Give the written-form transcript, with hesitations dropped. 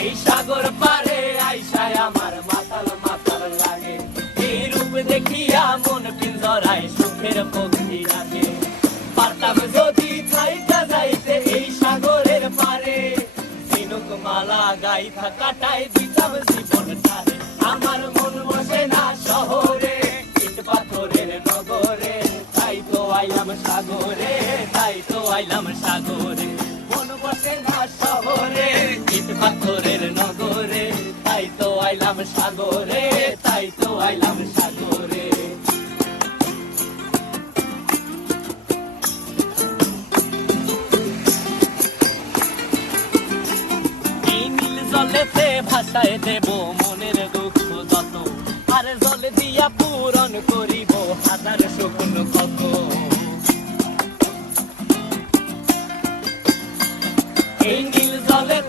এই সাগর পারে আইসায় আমার মাতাল মাতাল লাগে, এই রূপ দেখিয়া মন পিঞ্জরায় সুখের পক্ষী রাখে। পারতাম যদি থাইকা যাইতে এই সাগরের পারে, ঝিনুক মালা গাইথা কাটাই দিতাম জীবনটারে। আমার মন বসে না শহরে, ইট পাথরের নগরে, তাই তো আইলাম সাগরে, তাই তো আইলাম সাগরে। মন বসে না শহরে, ইট পাথরের নগরে, তাই তো আইলাম সাগরে, তাই তো আইলাম সাগরে। এই নীল জলেতে ভাসায় দেব মনের দুঃখ যত, আর জলে দিয়া পূরণ করিব হাজার স্বপ্ন কত। এই নীল জলে